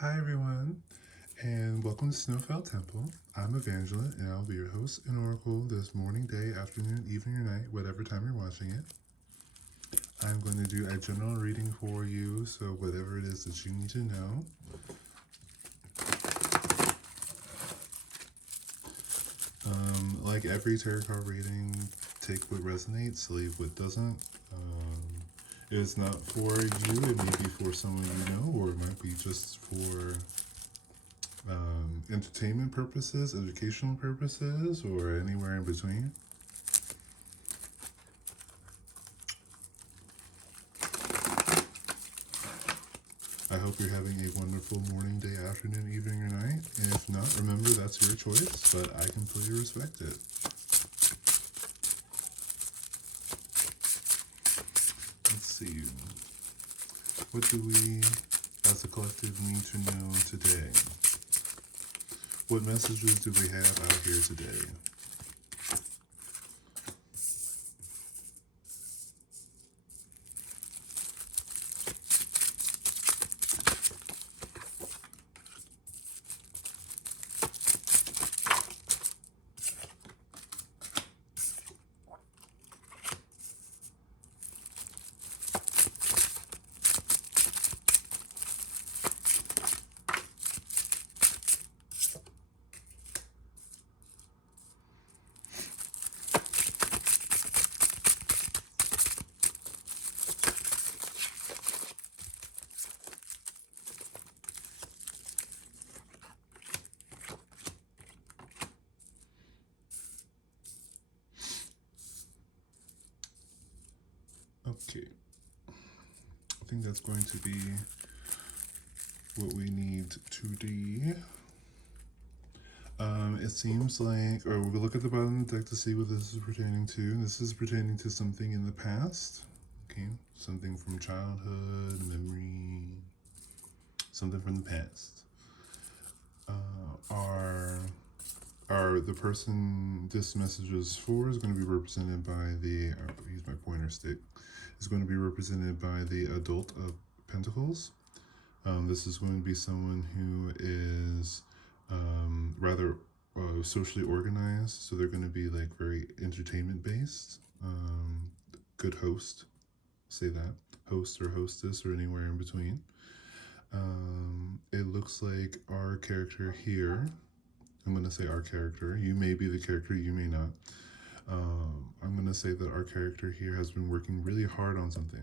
Hi everyone, and welcome to Snowfell Temple. I'm Evangeline, and I'll be your host and oracle this morning, day, afternoon, evening, or night, whatever time you're watching it. I'm going to do a general reading for you, so whatever it is that you need to know. Like every tarot card reading, take what resonates, leave what doesn't. It's not for you, it may be for someone you know, or it might be just for entertainment purposes, educational purposes, or anywhere in between. I hope you're having a wonderful morning, day, afternoon, evening, or night. And if not, remember that's your choice, but I completely respect it. Let's see. What do we, as a collective, need to know today? What messages do we have out here today? Okay, I think that's going to be what we need today. It seems like, or we'll look at the bottom of the deck to see what this is pertaining to. This is pertaining to something in the past. Okay, something from childhood, memory, something from the past. Our the person this message is for is going to be represented by the, use my pointer stick, is going to be represented by the Adult of Pentacles. This is going to be someone who is rather socially organized, so they're going to be like very entertainment based. Good host, say that, host or hostess or anywhere in between. It looks like our character here, I'm going to say our character, you may be the character, you may not. I'm going to say that our character here has been working really hard on something.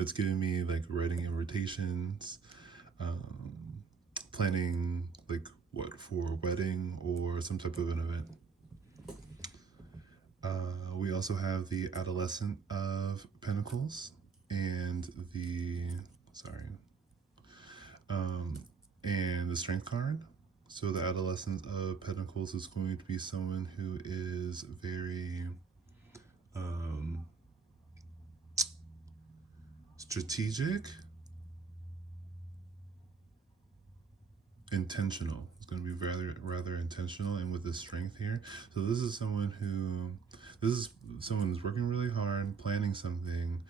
It's giving me like writing invitations, um, planning like what for a wedding or some type of an event. We also have the Adolescent of Pentacles and the, sorry, and the Strength card. So the Adolescent of Pentacles is going to be someone who is very strategic, intentional. It's going to be rather intentional, and with the strength here. So this is someone who's working really hard, planning something,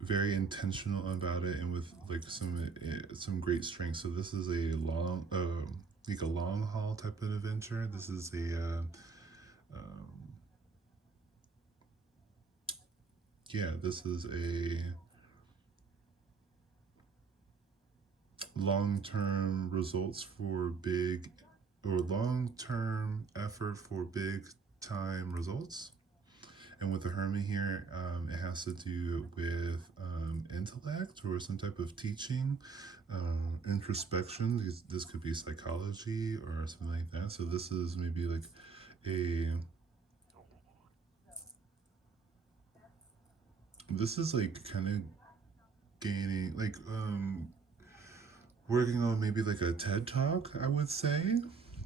very intentional about it, and with like some great strength. So this is a long haul type of adventure. This is a this is a long-term results for big, or long-term effort for big time results. And with the Hermit here, it has to do with intellect or some type of teaching, introspection. This could be psychology or something like that. So this is maybe like a, this is like kind of gaining, like working on maybe like a TED talk, I would say.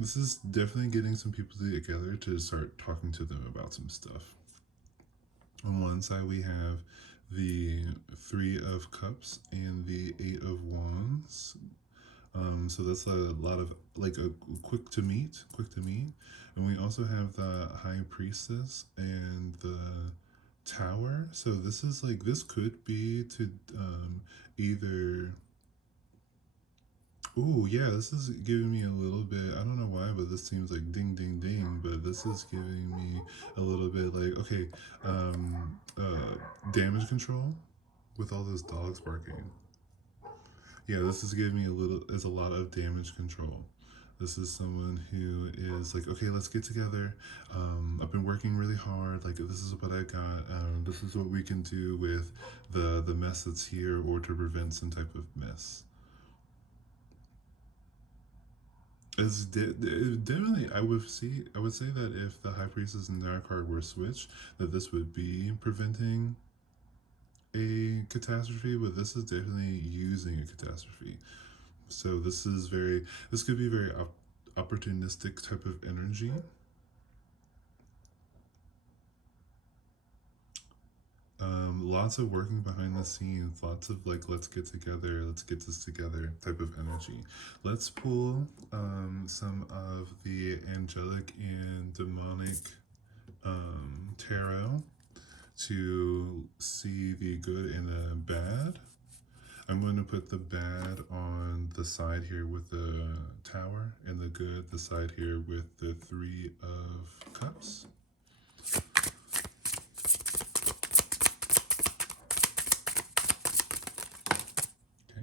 This is definitely getting some people together to start talking to them about some stuff. On one side, we have the Three of Cups and the Eight of Wands. So that's a lot of like a quick to meet. And we also have the High Priestess and the Tower. So this is like, this could be to either. Ooh, yeah, this is giving me a little bit. I don't know why, but this seems like ding, ding, ding. But this is giving me a little bit like, okay, damage control with all those dogs barking. Yeah, this is giving me a little. It's a lot of damage control. This is someone who is like, okay, let's get together. I've been working really hard. Like, this is what I got. This is what we can do with the mess that's here, or to prevent some type of mess. Definitely, I would say that if the High Priestess and Dark card were switched, that this would be preventing a catastrophe, but this is definitely using a catastrophe. So this could be very opportunistic type of energy. Lots of working behind the scenes, lots of like, let's get together, let's get this together type of energy. Let's pull some of the angelic and demonic tarot to see the good and the bad. I'm going to put the bad on the side here with the tower, and the good the side here with the 3 of cups. Okay.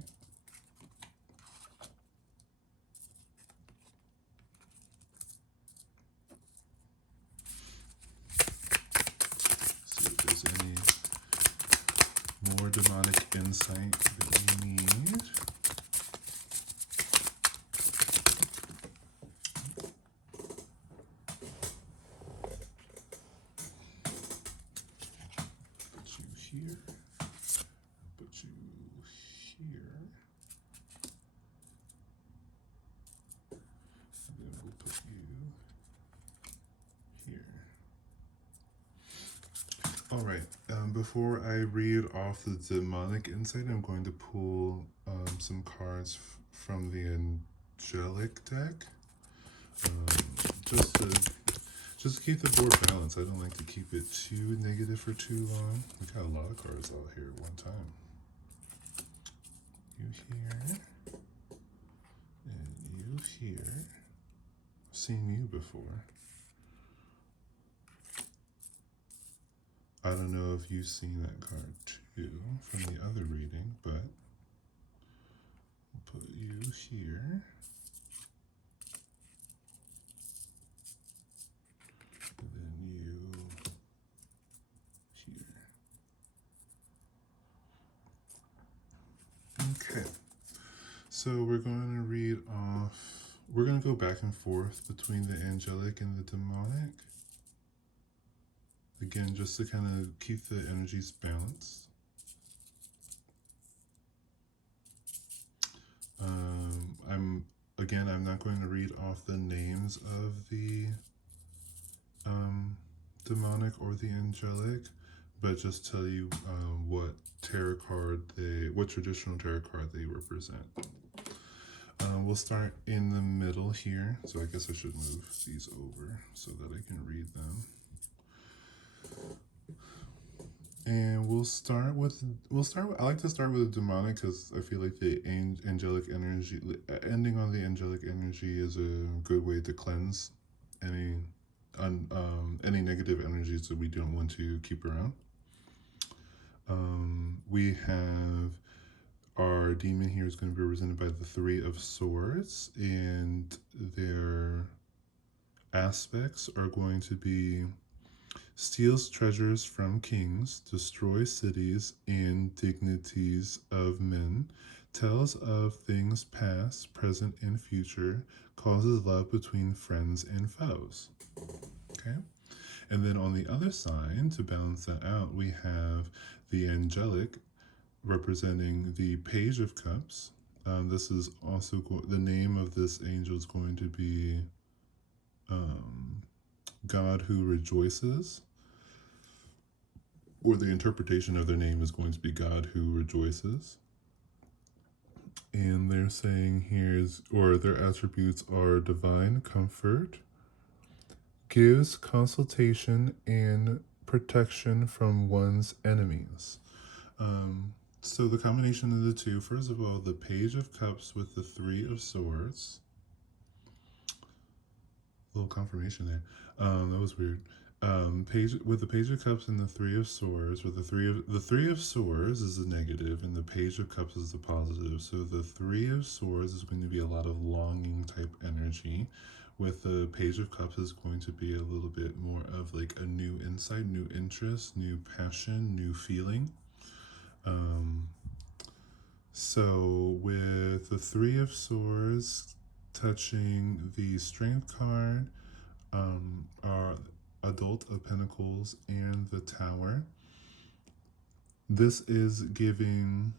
See if there's any more demonic insight that we need. Put you here. Put you here. And then we'll put you here. All right. Before I read off the demonic insight, I'm going to pull some cards from the angelic deck, just to keep the board balanced. I don't like to keep it too negative for too long. We got a lot of cards out here at one time. You here, and you here. I've seen you before. I don't know if you've seen that card too from the other reading, but we'll put you here. And then you here. Okay. So we're going to read off, we're going to go back and forth between the angelic and the demonic. Again, just to kind of keep the energies balanced. I'm not going to read off the names of the demonic or the angelic, but just tell you what traditional tarot card they represent. We'll start in the middle here, so I guess I should move these over so that I can read them. And I like to start with the demonic because I feel like the angelic energy, ending on the angelic energy is a good way to cleanse any negative energies that we don't want to keep around. We have our demon here is going to be represented by the 3 of Swords, and their aspects are going to be steals treasures from kings, destroys cities and dignities of men, tells of things past, present, and future, causes love between friends and foes. Okay? And then on the other side, to balance that out, we have the angelic representing the Page of Cups. This is also the name of this angel is going to be God who rejoices, or the interpretation of their name is going to be God who rejoices. And they're saying their attributes are divine comfort, gives consultation and protection from one's enemies. So the combination of the two, first of all, the Page of Cups with the Three of Swords. A little confirmation there. That was weird. Page with the Page of Cups and the Three of Swords. With the Three of Swords is a negative, and the Page of Cups is a positive. So the Three of Swords is going to be a lot of longing type energy. With the Page of Cups is going to be a little bit more of like a new insight, new interest, new passion, new feeling. So with the Three of Swords touching the Strength card, are Adult of Pentacles and the Tower. This is giving.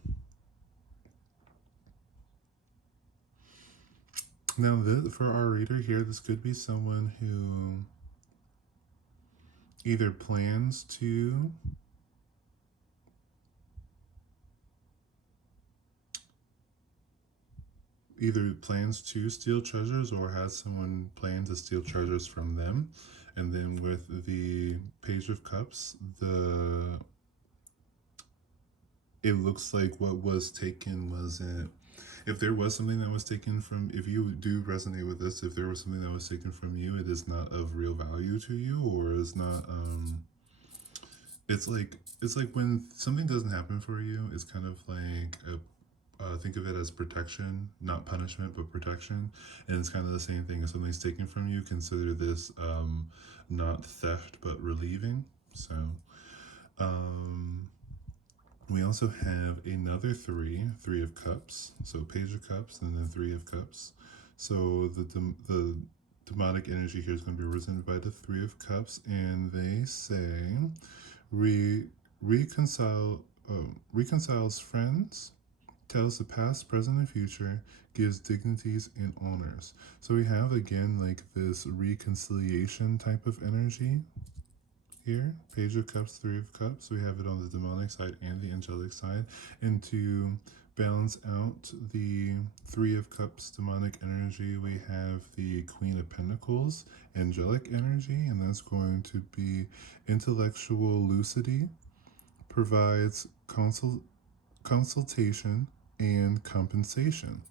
Now, for our reader here, this could be someone who either plans to steal treasures or has someone plan to steal treasures from them. And then with the Page of Cups, it looks like what was taken wasn't. If there was something that was taken from, if you do resonate with this, if there was something that was taken from you, it is not of real value to you, or is not. It's like when something doesn't happen for you. It's kind of like think of it as protection, not punishment, but protection. And it's kind of the same thing. If something's taken from you, consider this not theft, but relieving. So, we also have another Three of Cups. So Page of Cups and then Three of Cups. So the demonic energy here is going to be represented by the Three of Cups, and they say, reconciles friends, tells the past, present, and future, gives dignities and honors. So we have again like this reconciliation type of energy here. Page of Cups, Three of Cups. We have it on the demonic side and the angelic side. And to balance out the Three of Cups demonic energy, we have the Queen of Pentacles angelic energy, and that's going to be intellectual lucidity, provides consultation and compensation.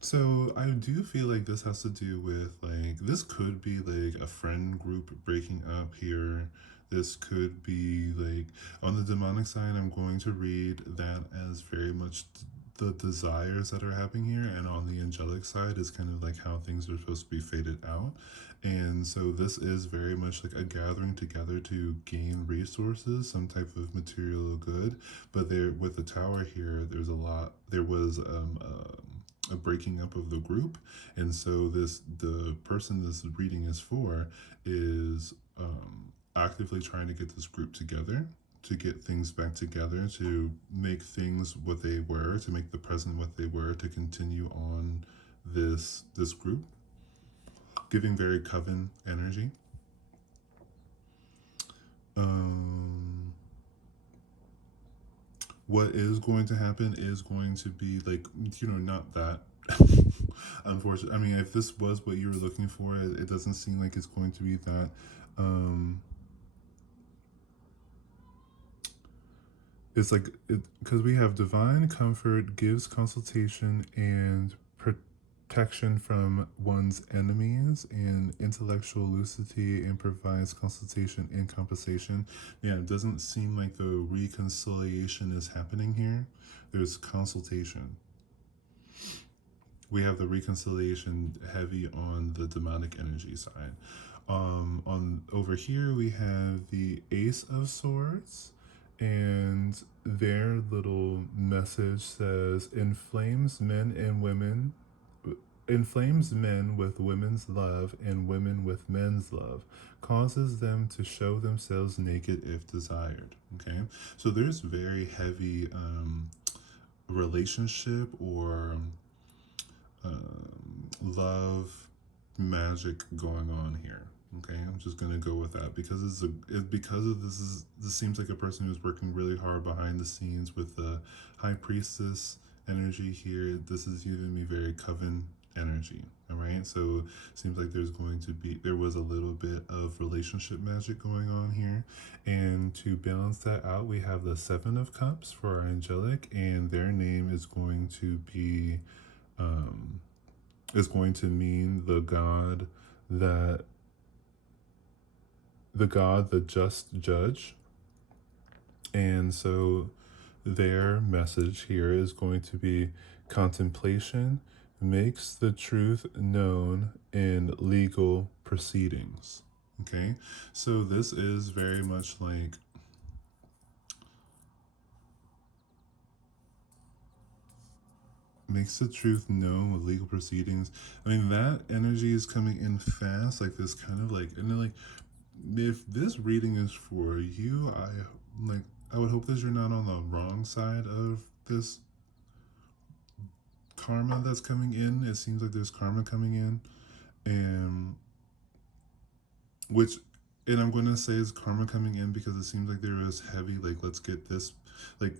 So I do feel like this has to do with like, this could be like a friend group breaking up here. This could be like, on the demonic side, I'm going to read that as very much the desires that are happening here, and on the angelic side is kind of like how things are supposed to be faded out. And so this is very much like a gathering together to gain resources, some type of material good. But there, with the Tower here, there was a breaking up of the group, and so the person this reading is for is actively trying to get this group together, to get things back together, to make things what they were, to make the present what they were, to continue on this group, giving very coven energy. What is going to happen is going to be like, not that. Unfortunately, I mean, if this was what you were looking for, it doesn't seem like it's going to be that. It's like, because we have divine comfort, gives consultation and protection from one's enemies, and intellectual lucidity, and provides consultation and compensation. Yeah, it doesn't seem like the reconciliation is happening here. There's consultation. We have the reconciliation heavy on the demonic energy side. On over here we have the Ace of Swords, and their little message says, inflames men with women's love and women with men's love, causes them to show themselves naked if desired. Okay, so there's very heavy relationship or love magic going on here. Okay, I'm just gonna go with that because this seems like a person who's working really hard behind the scenes with the High Priestess energy here. This is giving me very coven energy. All right, so seems like there was a little bit of relationship magic going on here, and to balance that out, we have the Seven of Cups for our angelic, and their name is going to be is going to mean that the just judge. And so their message here is going to be contemplation makes the truth known in legal proceedings. Okay, so this is very much like makes the truth known with legal proceedings. I mean, that energy is coming in fast, like this kind of like, and then like, if this reading is for you, like, I would hope that you're not on the wrong side of this karma that's coming in. It seems like there's karma coming in, and which, and I'm going to say is karma coming in because it seems like there is heavy, like, let's get this, like,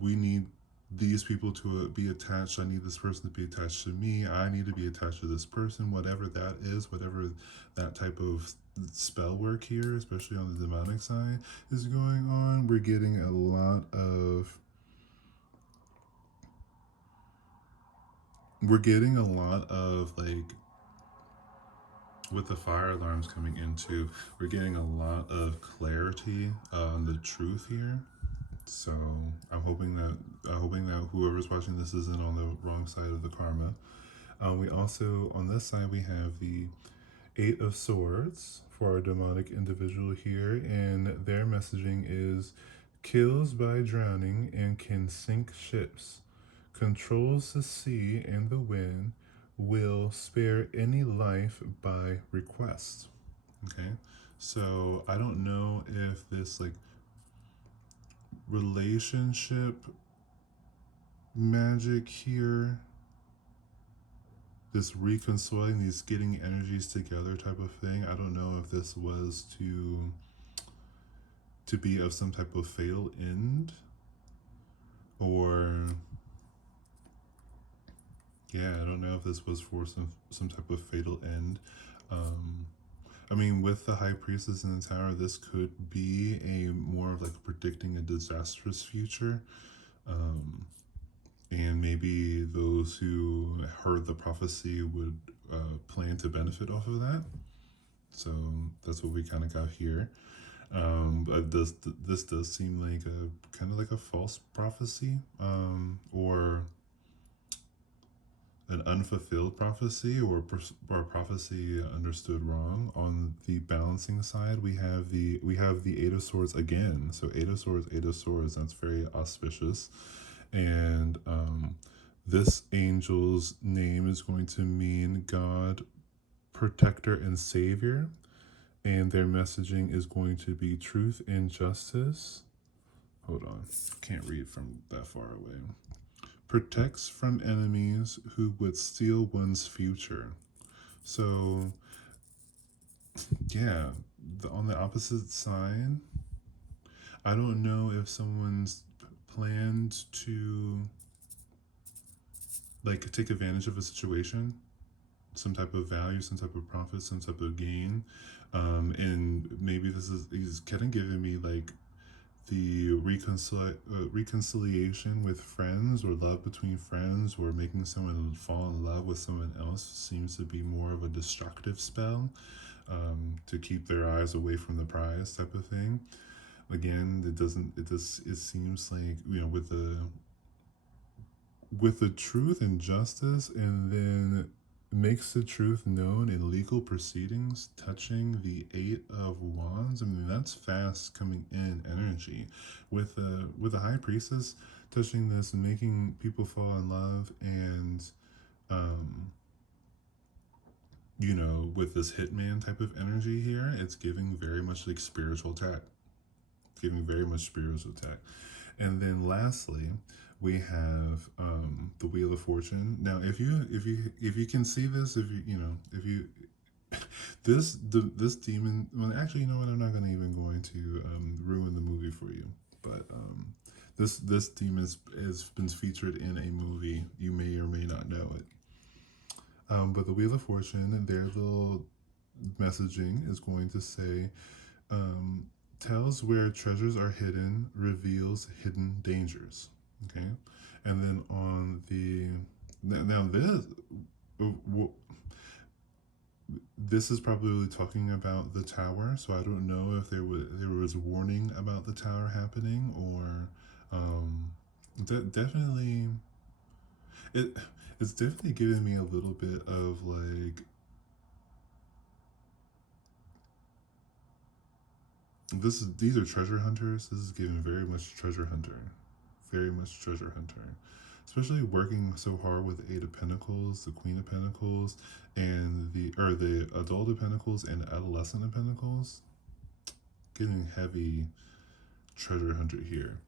we need these people to be attached. I need this person to be attached to me. I need to be attached to this person, whatever that is, whatever that type of spell work here, especially on the demonic side, is going on. We're getting a lot of like, with the fire alarms coming into, we're getting a lot of clarity on the truth here. So I'm hoping that whoever's watching this isn't on the wrong side of the karma. We also, on this side, we have the Eight of Swords for our demonic individual here, and their messaging is kills by drowning and can sink ships, controls the sea and the wind, will spare any life by request. Okay, so I don't know if this like relationship magic here, this reconciling, these getting energies together type of thing, I don't know if this was to be of some type of fatal end, or yeah, I don't know if this was for some type of fatal end. um I mean, with the High Priestess in the Tower, this could be a more of like predicting a disastrous future. um and maybe those who heard the prophecy would plan to benefit off of that. So that's what we kind of got here. But this does seem like a kind of like a false prophecy, or an unfulfilled prophecy, or a prophecy understood wrong. On the balancing side, we have the Eight of Swords again. So Eight of Swords, Eight of Swords. That's very auspicious, and this angel's name is going to mean God, protector, and savior. And their messaging is going to be truth and justice. Hold on, can't read from that far away. Protects from enemies who would steal one's future. So, yeah, on the opposite side, I don't know if someone's planned to like take advantage of a situation, some type of value, some type of profit, some type of gain. And maybe he's kind of giving me like the reconciliation with friends, or love between friends, or making someone fall in love with someone else seems to be more of a destructive spell, to keep their eyes away from the prize type of thing. Again, it seems like, with the truth and justice, and then makes the truth known in legal proceedings, touching the Eight of Wands. I mean, that's fast coming in energy. With the High Priestess touching this and making people fall in love, and um with this hitman type of energy here, it's giving very much like spiritual attack. It's giving very much spiritual attack. And then lastly, we have the Wheel of Fortune. Now, if you can see this, this demon. Well, actually, you know what? I'm not going to ruin the movie for you. But this demon has been featured in a movie. You may or may not know it. But the Wheel of Fortune, their little messaging is going to say, um, tells where treasures are hidden, reveals hidden dangers. Okay, and then on the now this is probably talking about the tower. So I don't know if there was warning about the tower happening, or definitely it it's definitely giving me a little bit of like these are treasure hunters. This is giving very much treasure hunter, very much treasure hunter, especially working so hard with Eight of Pentacles, the Queen of Pentacles, and the Adult of Pentacles and Adolescent of Pentacles. Getting heavy treasure hunter here,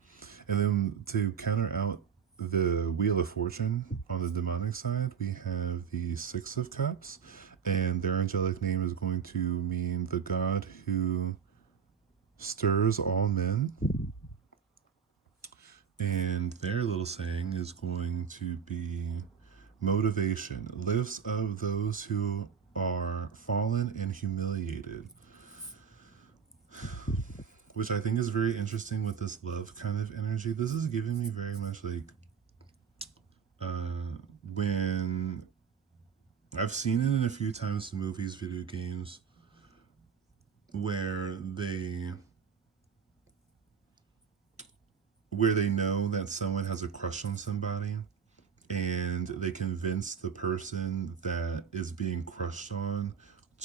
and then to counter out the Wheel of Fortune on the demonic side, we have the Six of Cups, and their angelic name is going to mean the God who stirs all men. And their little saying is going to be motivation, lifts of those who are fallen and humiliated, which I think is very interesting with this love kind of energy. This is giving me very much like when I've seen it in a few times in movies, video games, where they know that someone has a crush on somebody, and they convince the person that is being crushed on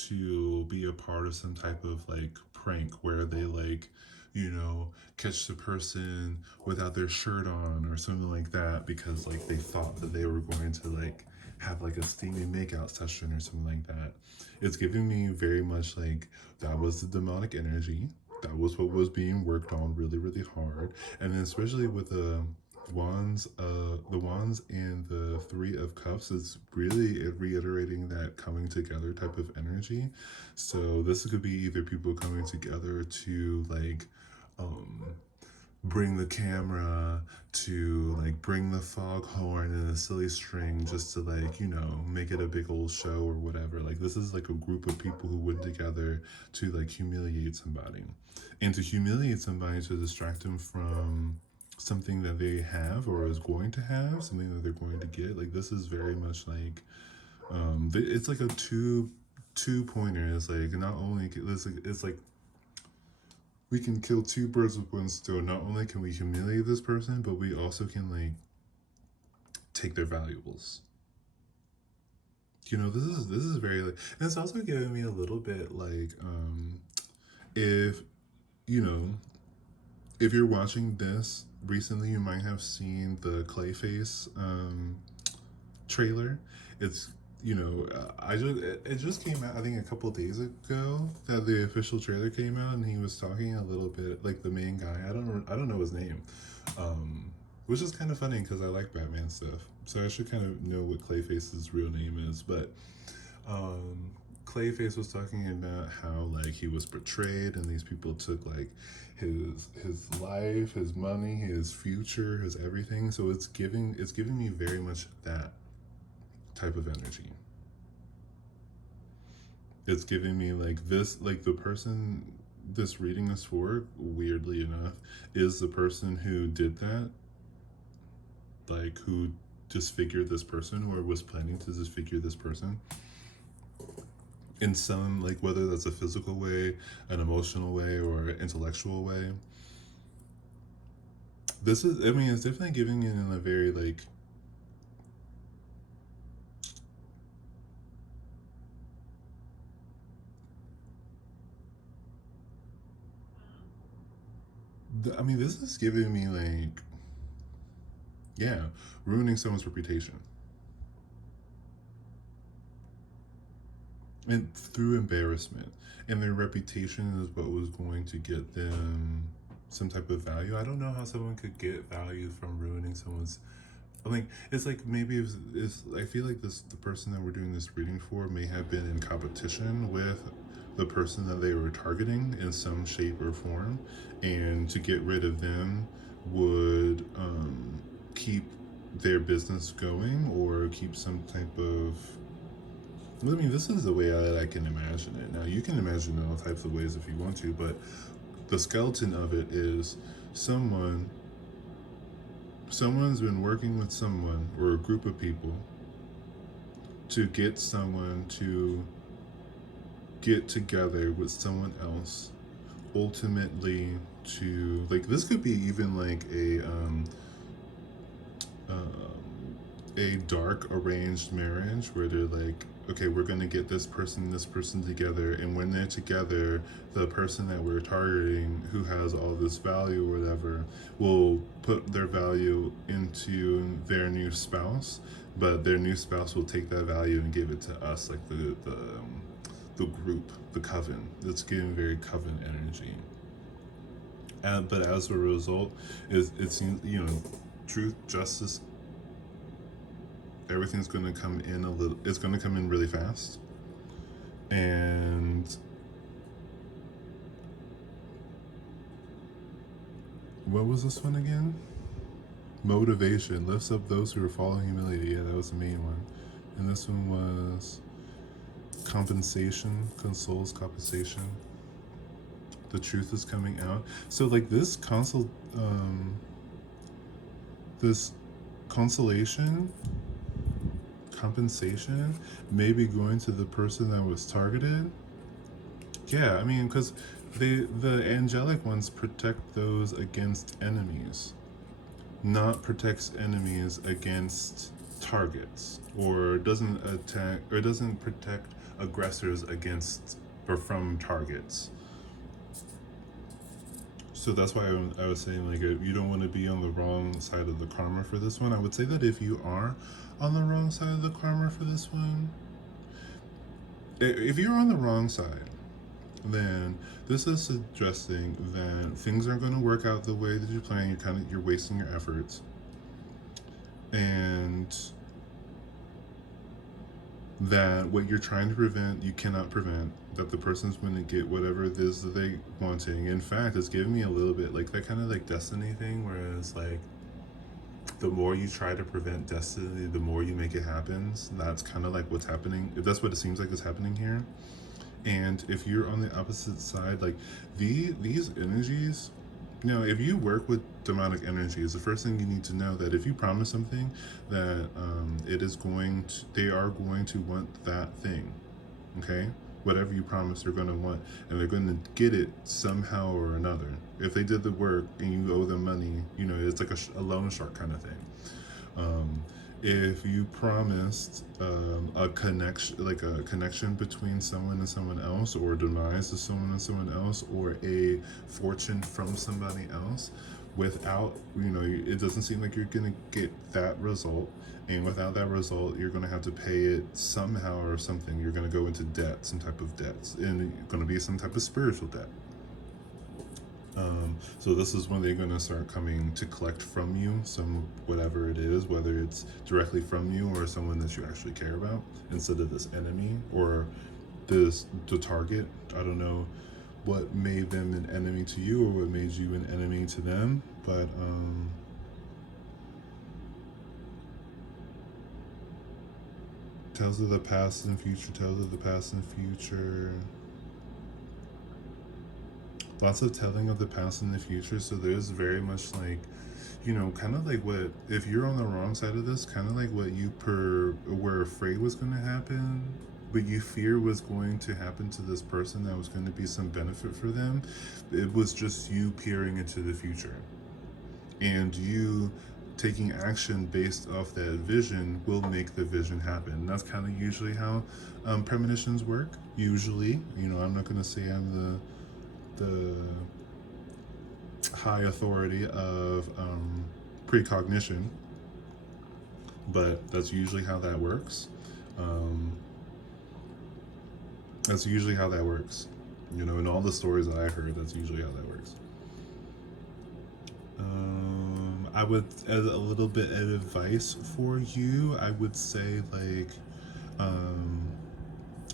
to be a part of some type of like prank where they like, catch the person without their shirt on or something like that, because like they thought that they were going to like have like a steamy makeout session or something like that. It's giving me very much like that was the demonic energy. That was what was being worked on really, really hard. And then especially with the wands and the Three of Cups is really reiterating that coming together type of energy. So this could be either people coming together to like um bring the camera, to like bring the foghorn and a silly string just to like make it a big old show or whatever. Like this is like a group of people who went together to like humiliate somebody, and to humiliate somebody to distract them from something that they have or is going to have, something that they're going to get. Like this is very much like it's like a two pointer. It's like not only it's like we can kill two birds with one stone. Not only can we humiliate this person, but we also can like take their valuables. This is very like, and it's also giving me a little bit like if you know if you're watching this recently, you might have seen the Clayface trailer. It's I just it just came out I think a couple days ago that the official trailer came out, and he was talking a little bit like the main guy. I don't know his name, which is kind of funny because I like Batman stuff, so I should kind of know what Clayface's real name is. But um, Clayface was talking about how like he was betrayed, and these people took like his life, his money, his future, his everything. So it's giving me very much that type of energy. It's giving me like this, like the person this reading is for, weirdly enough, is the person who did that, like who disfigured this person or was planning to disfigure this person in some, like whether that's a physical way, an emotional way, or intellectual way. This is, I mean, it's definitely giving it in a very like I mean, this is giving me like, yeah, ruining someone's reputation, and through embarrassment, and their reputation is what was going to get them some type of value. I don't know how someone could get value from ruining someone's. I think it's like maybe if I feel like the person that we're doing this reading for may have been in competition with the person that they were targeting in some shape or form, and to get rid of them would keep their business going or keep some type of I mean, this is the way that I can imagine it. Now, you can imagine it all types of ways if you want to, but the skeleton of it is someone's been working with someone or a group of people to get someone to get together with someone else, ultimately to, like, this could be even like a dark arranged marriage where they're like, okay, we're gonna get this person together, and when they're together, the person that we're targeting, who has all this value or whatever, will put their value into their new spouse, but their new spouse will take that value and give it to us, like the group, the coven. It's giving very coven energy. But as a result, it seems, truth, justice, everything's going to come in it's going to come in really fast. And what was this one again? Motivation lifts up those who are following humility. Yeah, that was the main one. And this one was compensation, consoles compensation. The truth is coming out. So like this this consolation, compensation, maybe going to the person that was targeted. Yeah, I mean, because the angelic ones protect those against enemies, not protects enemies against targets, or doesn't attack, or doesn't protect aggressors against or from targets. So that's why I was saying, like, you don't want to be on the wrong side of the karma for this one. I would say that if you are on the wrong side of the karma for this one, if you're on the wrong side, then this is suggesting that things aren't going to work out the way that you're planning. You're wasting your efforts, and that what you're trying to prevent, you cannot prevent. That the person's going to get whatever it is that they wanting. In fact, it's giving me a little bit like that kind of like destiny thing, whereas like the more you try to prevent destiny, the more you make it happen. That's kind of like what's happening. That's what it seems like is happening here. And if you're on the opposite side, like these energies, if you work with demonic energies, the first thing you need to know that if you promise something, that they are going to want that thing. Okay, whatever you promise, they're going to want, and they're going to get it somehow or another. If they did the work and you owe them money, it's like a loan shark kind of thing. If you promised a connection between someone and someone else, or demise of someone and someone else, or a fortune from somebody else, without, it doesn't seem like you're gonna get that result, and without that result, you're gonna have to pay it somehow or something. You're gonna go into debt, some type of debts, and it's gonna be some type of spiritual debt. So this is when they're going to start coming to collect from you whatever it is, whether it's directly from you or someone that you actually care about, instead of this enemy or the target. I don't know what made them an enemy to you or what made you an enemy to them, but tells of the past and future, tells of the past and future. Lots of telling of the past and the future. So there's very much like, kind of like what, if you're on the wrong side of this, kind of like what you were afraid was going to happen, but you fear was going to happen to this person, that was going to be some benefit for them. It was just you peering into the future, and you taking action based off that vision will make the vision happen. And that's kind of usually how premonitions work. Usually, I'm not going to say I'm the high authority of precognition, but that's usually how that works. In all the stories that I heard, that's usually how that works. I would, as a little bit of advice for you, I would say like,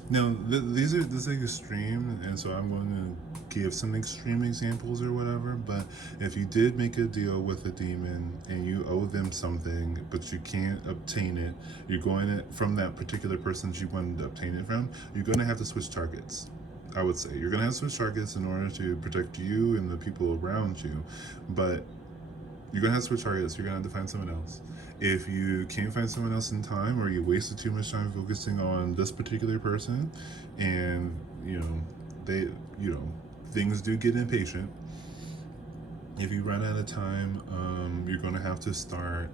now this is like extreme, and so I'm going to give some extreme examples or whatever, but if you did make a deal with a demon and you owe them something, but you can't obtain it, you're going to, from that particular person that you wanted to obtain it from, you're going to have to switch targets. I would say you're going to have to switch targets in order to protect you and the people around you, but you're going to have to switch targets. You're going to have to find someone else. If you can't find someone else in time, or you wasted too much time focusing on this particular person, and they, things do get impatient. If you run out of time, you're going to have to start.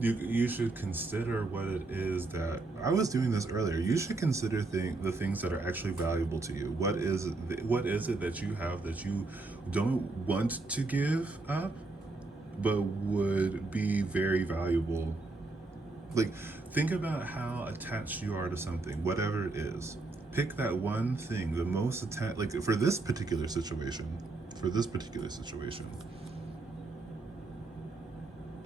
You should consider what it is that I was doing this earlier. You should consider the things that are actually valuable to you. What is it that you have that you don't want to give up, but would be very valuable? Like, think about how attached you are to something, whatever it is. Pick that one thing, the most attached. Like for this particular situation.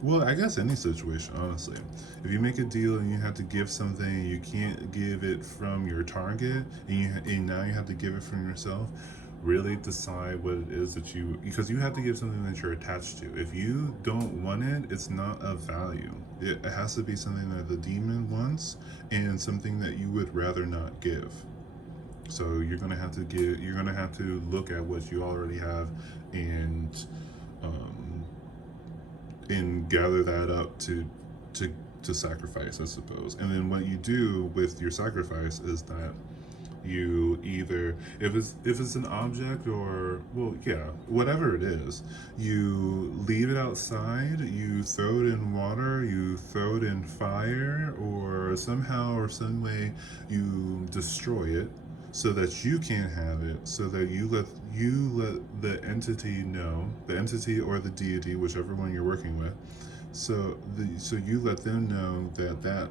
Well, I guess any situation, honestly. If you make a deal and you have to give something, you can't give it from your target, and now you have to give it from yourself. Really decide what it is that because you have to give something that you're attached to. If you don't want it, it's not of value. It has to be something that the demon wants and something that you would rather not give. So you're gonna have to give. You're gonna have to look at what you already have and um, and gather that up to sacrifice, I suppose. And then what you do with your sacrifice is that you either, if it's an object, or, well, yeah, whatever it is, you leave it outside, you throw it in water, you throw it in fire, or somehow or some way you destroy it so that you can't have it, so that you let the entity know, the entity or the deity, whichever one you're working with, so you let them know that that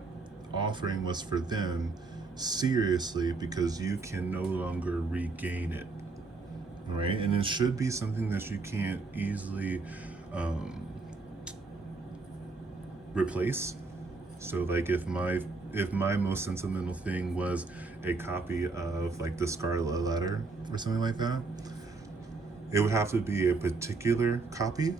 offering was for them seriously, because you can no longer regain it, right? And it should be something that you can't easily replace. So like if my most sentimental thing was a copy of like the Scarlet Letter or something like that, it would have to be a particular copy,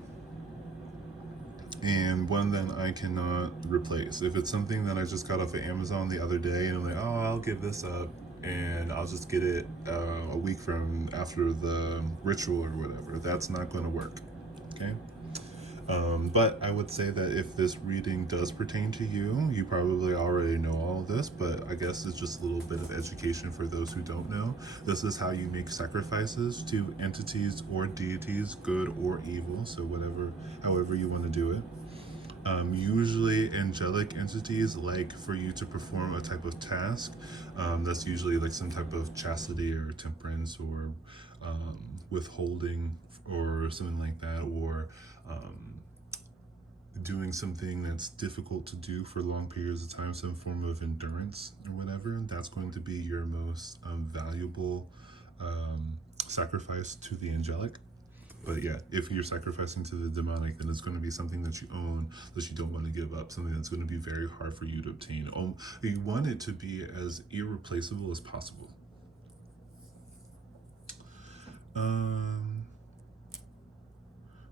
and one that I cannot replace. If it's something that I just got off of Amazon the other day and I'm like, oh, I'll give this up and I'll just get it a week from after the ritual or whatever, that's not going to work. Okay. But I would say that if this reading does pertain to you, you probably already know all of this, but I guess it's just a little bit of education for those who don't know. This is how you make sacrifices to entities or deities, good or evil, so however you want to do it. Usually angelic entities like for you to perform a type of task. That's usually like some type of chastity or temperance, or withholding, or something like that, or doing something that's difficult to do for long periods of time, some form of endurance or whatever. That's going to be your most valuable sacrifice to the angelic. But yeah, if you're sacrificing to the demonic, then it's going to be something that you own, that you don't want to give up, something that's going to be very hard for you to obtain. You want it to be as irreplaceable as possible.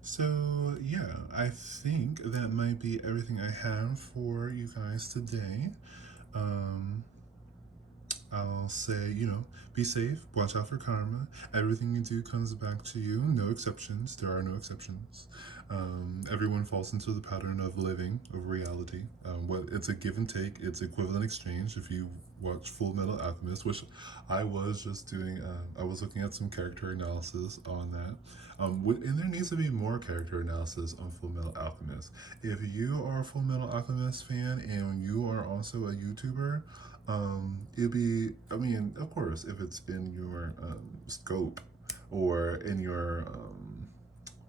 So yeah, I think that might be everything I have for you guys today. I'll say, be safe, watch out for karma. Everything you do comes back to you, no exceptions. There are no exceptions. Everyone falls into the pattern of living, of reality. It's a give and take, it's equivalent exchange. If you watch Full Metal Alchemist, which I was just doing, I was looking at some character analysis on that. And there needs to be more character analysis on Full Metal Alchemist. If you are a Full Metal Alchemist fan and you are also a YouTuber, it'd be, of course, if it's in your scope or in your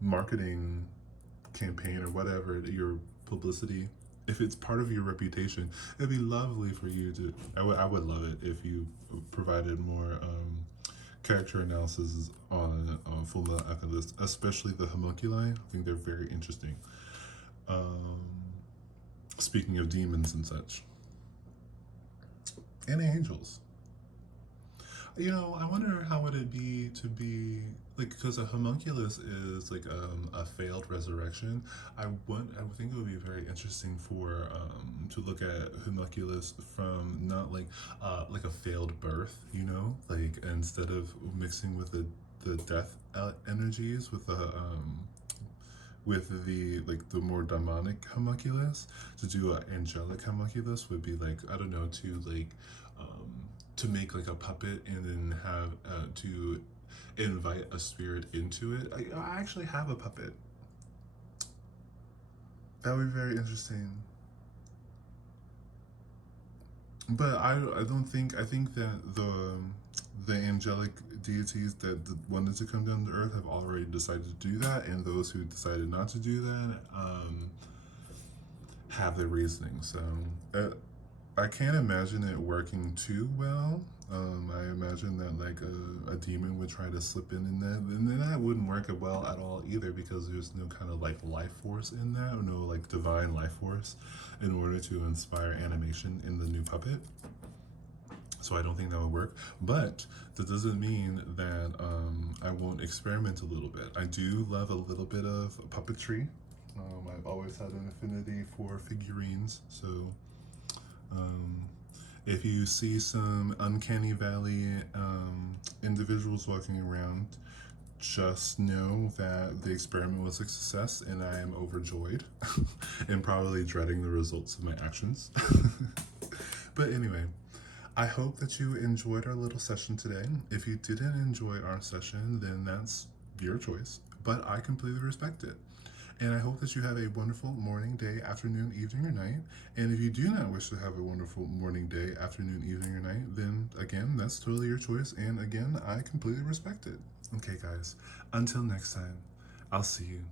marketing campaign or whatever, your publicity, if it's part of your reputation, it'd be lovely for you to, I would love it if you provided more character analysis on Full Metal Alchemist, especially the homunculi. I think they're very interesting. Speaking of demons and such. And angels. You know, I wonder how would it be to be like, because a homunculus is like a failed resurrection. I would think it would be very interesting for to look at homunculus from not like a failed birth. You know, like instead of mixing with the death energies with the like the more demonic homunculus, to do an angelic homunculus would be like, I don't know, um to make like a puppet and then have to invite a spirit into it. I actually have a puppet. That would be very interesting. But I don't think, I think that the angelic deities that wanted to come down to earth have already decided to do that, and those who decided not to do that have their reasoning. So I can't imagine it working too well. I imagine that like a demon would try to slip in that, and then that wouldn't work well at all either, because there's no kind of like life force in that, or no like divine life force in order to inspire animation in the new puppet. So I don't think that would work. But that doesn't mean that I won't experiment a little bit. I do love a little bit of puppetry. I've always had an affinity for figurines, so um, if you see some uncanny valley individuals walking around, just know that the experiment was a success and I am overjoyed and probably dreading the results of my actions. But anyway, I hope that you enjoyed our little session today. If you didn't enjoy our session, then that's your choice, but I completely respect it. And I hope that you have a wonderful morning, day, afternoon, evening, or night. And if you do not wish to have a wonderful morning, day, afternoon, evening, or night, then again, that's totally your choice. And again, I completely respect it. Okay, guys, until next time, I'll see you.